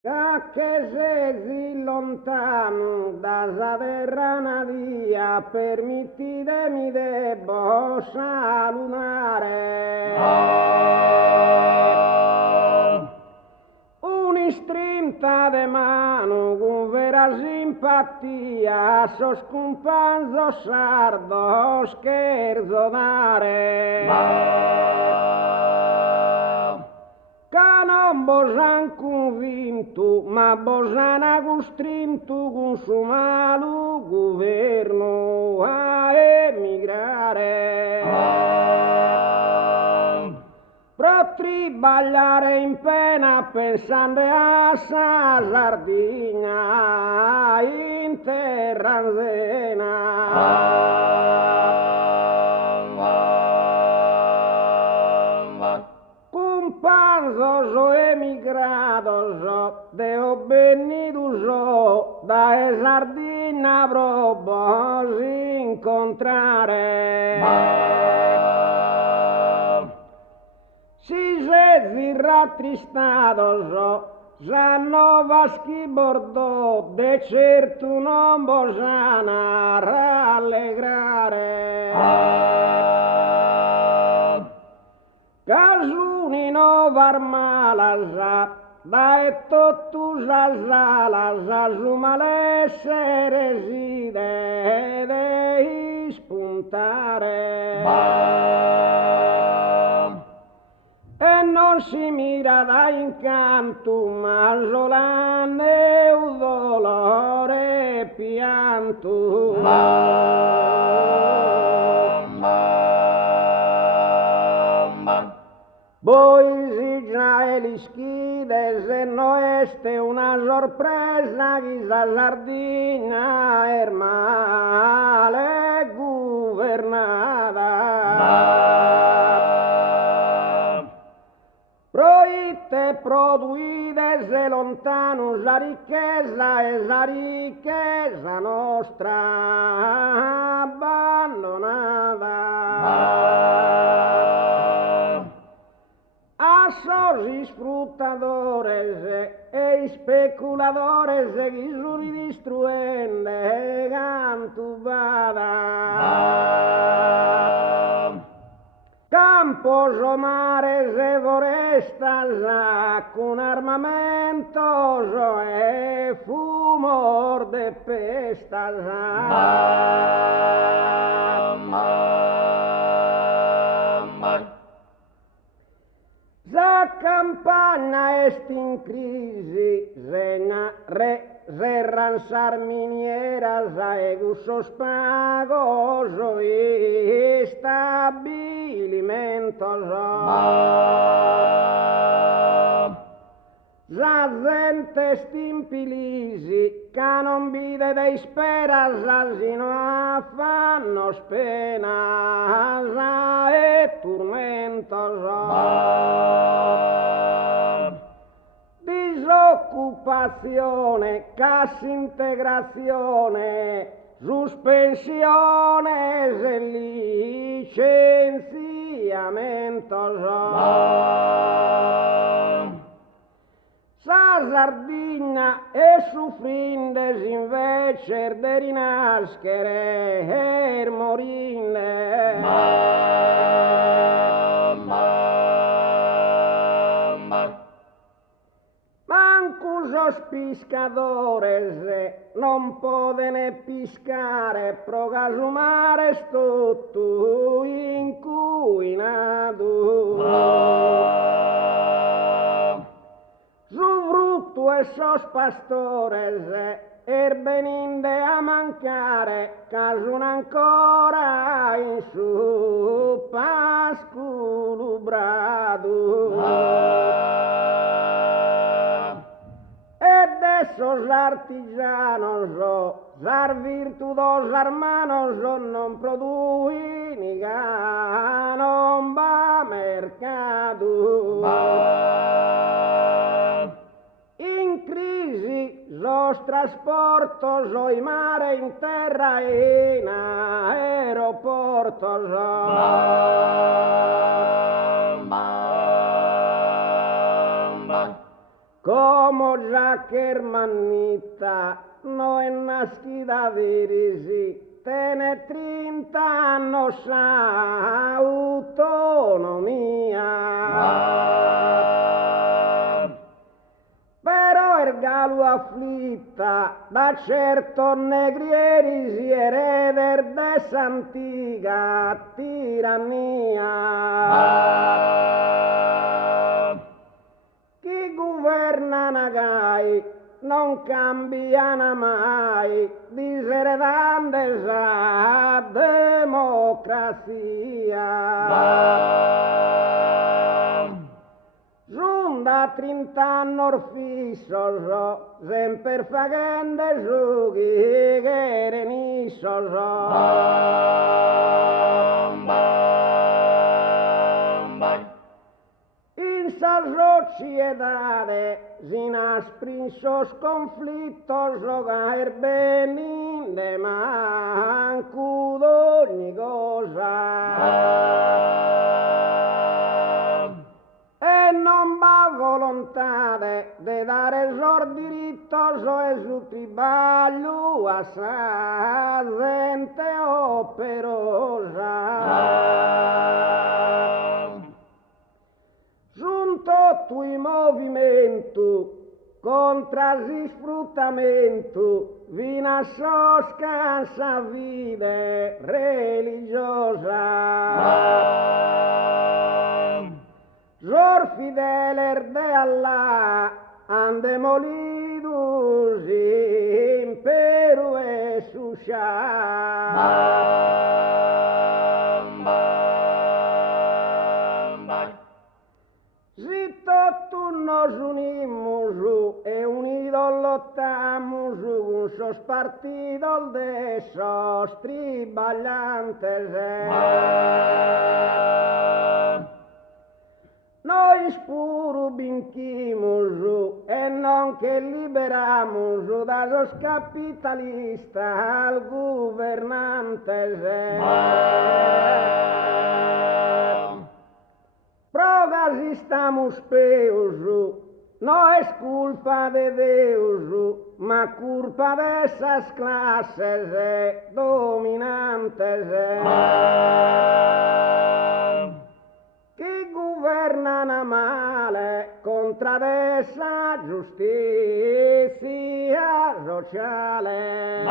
Che sei lontano da sa terra natia, permettite mi debbo salutare. Un'istrinta de mano con vera simpatia, so scumpanzo sardo scherzo dare. Che non bosan convinto, ma bosana costrinto con suo malo governo a emigrare. Pro triballare in pena pensando a sa Sardegna in terra anzena. Comparso so emigrato so, deo venido so, da Sardegna proprio incontrare. Si sei rattristato so, sanno vaschi bordò, de certo non posana rallegrare. Casuni no varmala da e tutto sa sala sa su malesse reside de spuntare. E non si mira da incanto, ma solane un dolore e pianto. Voi si già e li schide, se no este una sorpresa, chi sa Sardegna è male governata. Proite produite se lontano la ricchezza e la ricchezza nostra abbandonata. A sosi sfruttadores e speculadores che sono distruende cantubada. Campos o mares e forestas con armamentos e fumor de pestas. La campagna est in crisi, serran minieras e gussos pagos e stabilimentos. La gente est in pilisi, che non vide dei speras, sino a fanno penas e turmentos. Disoccupazione, cassa integrazione, sospensione e licenziamentos. Sa Sardegna e soffrindes invece de rinascere e morire. Manco os pescadores non podene piscare, pro casumare tutto incuinato. Su esos pastores veninde a mancare, casun ancora in su pascolo brado. Ed esos artigianos, sar virtudos hermanos, non produi ni non va mercato. In crisi los trasportos, in mare, in terra e in aeroportos. como Jaque hermanita, no es nascida dirisi, tiene 30 años autonomía. Però er galo afflitta da certo negrieri si ereder de s'antiga tirannia. Chi governa nagai non cambiano mai, diseredando esa democrazia. Da 30 anni fissos, sempre facendo sughi che renissos. In sa sociedade s'inasprin sos conflittos, gair benin de manco d'ogni cosa. E non va volontade de dare esos diritos e su tribaglio a sa gente operosa. Junto i movimento contra il sfruttamento vino a soscansa vita religiosa. Zor fideler de Allah han demolido imperio e si todos nos unimos e unidos lottamos con sos partidos de sos triballantes. Noi puro vinquimos e non che liberamos da los capitalistas al governantes. Progas estamos peus, no es culpa de Deus, ma culpa de esas clases dominantes. Che governano male contra essa giustizia sociale.